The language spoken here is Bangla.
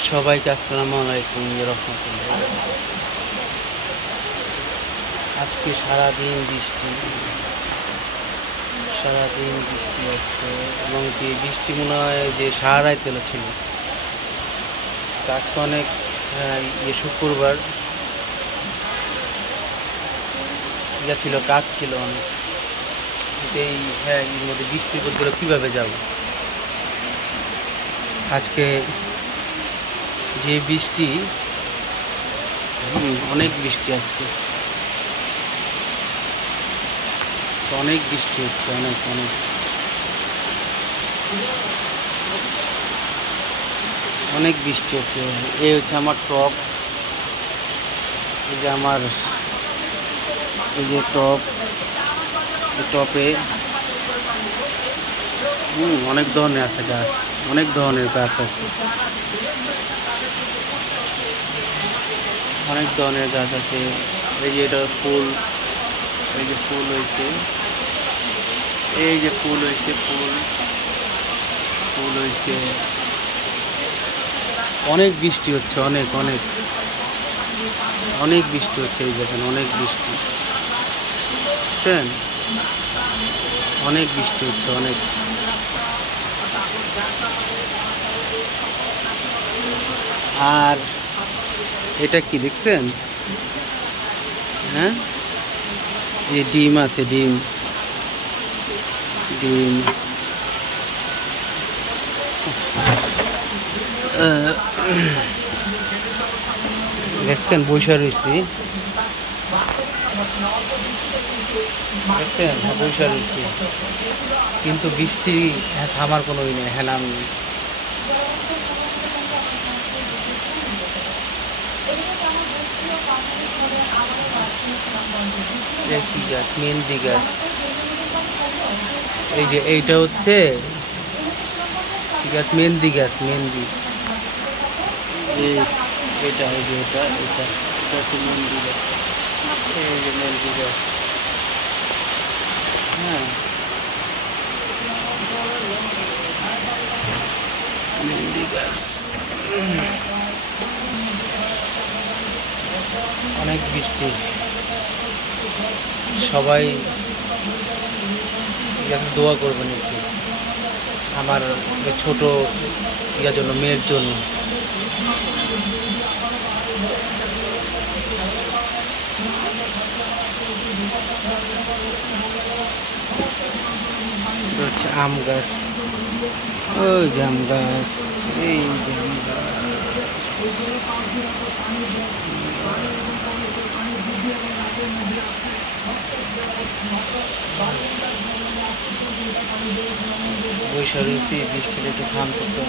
সবাইকে আসসালামু আলাইকুম রহমতুল্লাহ। আজকে সারাদিন বৃষ্টি, সারাদিন বৃষ্টি আজকে, এবং যে বৃষ্টি মনে হয় যে সারা রাত ছিল। তো আজকে অনেক শুক্রবার ছিল, কাজ ছিল অনেক। এই এর মধ্যে বৃষ্টির মধ্যে কীভাবে যাব? আজকে যে বৃষ্টি, অনেক বৃষ্টি আজকে, অনেক বৃষ্টি হচ্ছে, অনেক অনেক অনেক বৃষ্টি হচ্ছে। এই হচ্ছে আমার টপ, এই যে আমার এই যে টপ, এই টপে অনেক ধরনের আছে গাছ, অনেক ধরনের গাছ আছে, অনেক ধরনের গাছ আছে। এই যে এটা ফুল, এই যে ফুল হয়েছে, এই যে ফুল হয়েছে, ফুল ফুল হয়েছে। অনেক বৃষ্টি হচ্ছে, অনেক অনেক অনেক বৃষ্টি হচ্ছে। এই দেখেন অনেক বৃষ্টি, বুঝছেন? অনেক বৃষ্টি হচ্ছে, অনেক। আর এটা কি দেখছেন? হ্যাঁ, এই ডিম আছে, ডিম ডিম দেখছেন? বৈশা রয়েছি, দেখছেন? বৈশা রয়েছি, কিন্তু বৃষ্টি থামার কোনো নেই, হেলাম নেই। কি গাছ? মেহেন্দি গাছ। এই যে এইটা হচ্ছে গাছ, মেহেন্দি গাছ, মেহেন্দি। এই এটা, এই যে এটা এটা এটা হচ্ছে মেহেন্দি গাছ। এই যে মেহেন্দি গাছ, হ্যাঁ, মেহেন্দি গাছ। অনেক বৃষ্টি, সবাই দোয়া করবেন একটু আমার ছোট ইয়ার জন্য, মেয়ের জন্য। হচ্ছে আম গাছ, ওই যে আম গাছ, এই যে আম গাছ। বৈশা রয়েছি, বৃষ্টিটা একটু থামতেছে।